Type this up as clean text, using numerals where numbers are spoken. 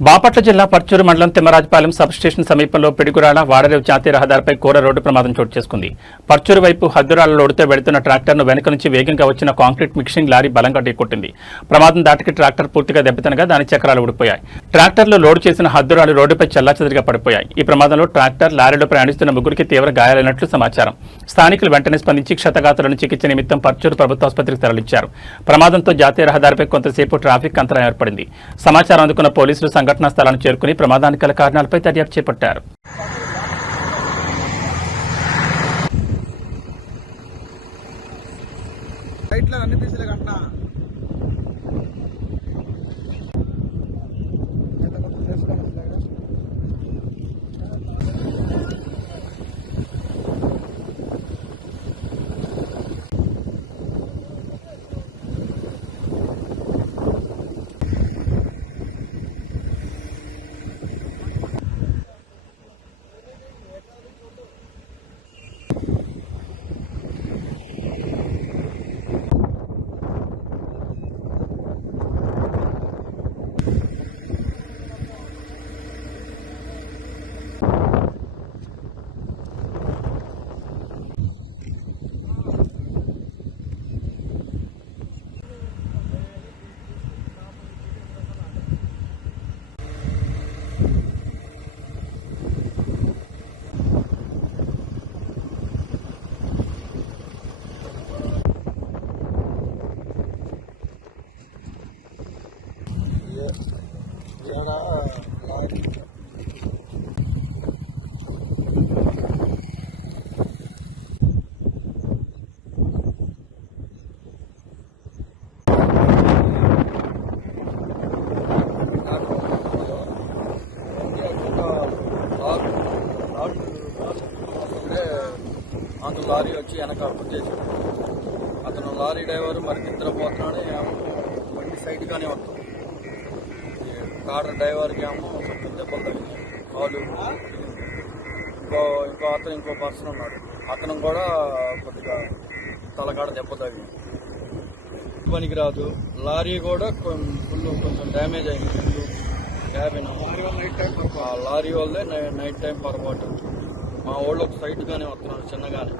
బాపట్ల జిల్లా పర్చూరు మండలం తిమ్మరాజపాలెం సబ్స్టేషన్ సమీపంలో పిడుగురాళ్ల వాడరేవు జాతీయ రహదారిపై ఘోర రోడ్డు ప్రమాదం చోటు చేసుకుంది. పర్చూరు వైపు హద్దురాళ్ల లోడుతో వెళుతున్న ట్రాక్టర్ను వెనుక నుంచి వేగంగా వచ్చిన కాంక్రీట్ మిక్సింగ్ లారీ బలంగా ఢీకొట్టింది. ప్రమాదం దాటికి ట్రాక్టర్ పూర్తిగా దెబ్బతినగా దాని చక్రాలు ఊడిపోయాయి. ట్రాక్టర్లో లోడు చేసిన హద్దురాళ్లు రోడ్డుపై చెల్లాచెదరిగా పడిపోయాయి. ఈ ప్రమాదంలో ట్రాక్టర్, లారీలో ప్రయాణిస్తున్న ముగ్గురికి తీవ్ర గాయాలైనట్లు సమాచారం. స్థానికులు వెంటనే స్పందించి క్షతగాతులను చికిత్స నిమిత్తం పర్చూరు ప్రభుత్వ ఆసుపత్రికి తరలించారు. ప్రమాదంతో జాతీయ రహదారిపై కొంతసేపు ట్రాఫిక్ అంతరాయం ఏర్పడింది. సమాచారం అందుకున్న పోలీసులు సంఘటనా స్థలాన్ని చేరుకుని ప్రమాదానికి గల కారణాలపై దర్యాప్తు చేపట్టారు. అందులో లారీ వచ్చి వెనక గుద్దేశాడు. అతను లారీ డ్రైవర్ మరి నిద్రపోతున్నాడు, బండి సైడ్గానే వస్తుంది. కార్ డ్రైవర్కి ఏమో కొంచెం దెబ్బలు తగ్గినాయి, కాలు. ఇంకో పర్సన్ ఉన్నాడు, అతను కూడా కొద్దిగా తలకాడ దెబ్బ తగ్గింది. పనికి రాదు. లారీ కూడా కొంచెం డ్యామేజ్ అయింది. క్యాబిన్ లారీ వల్లే నైట్ టైం పొరపాటు. మా వాళ్ళు ఒక సైడ్గానే వస్తున్నాడు చిన్నగానే.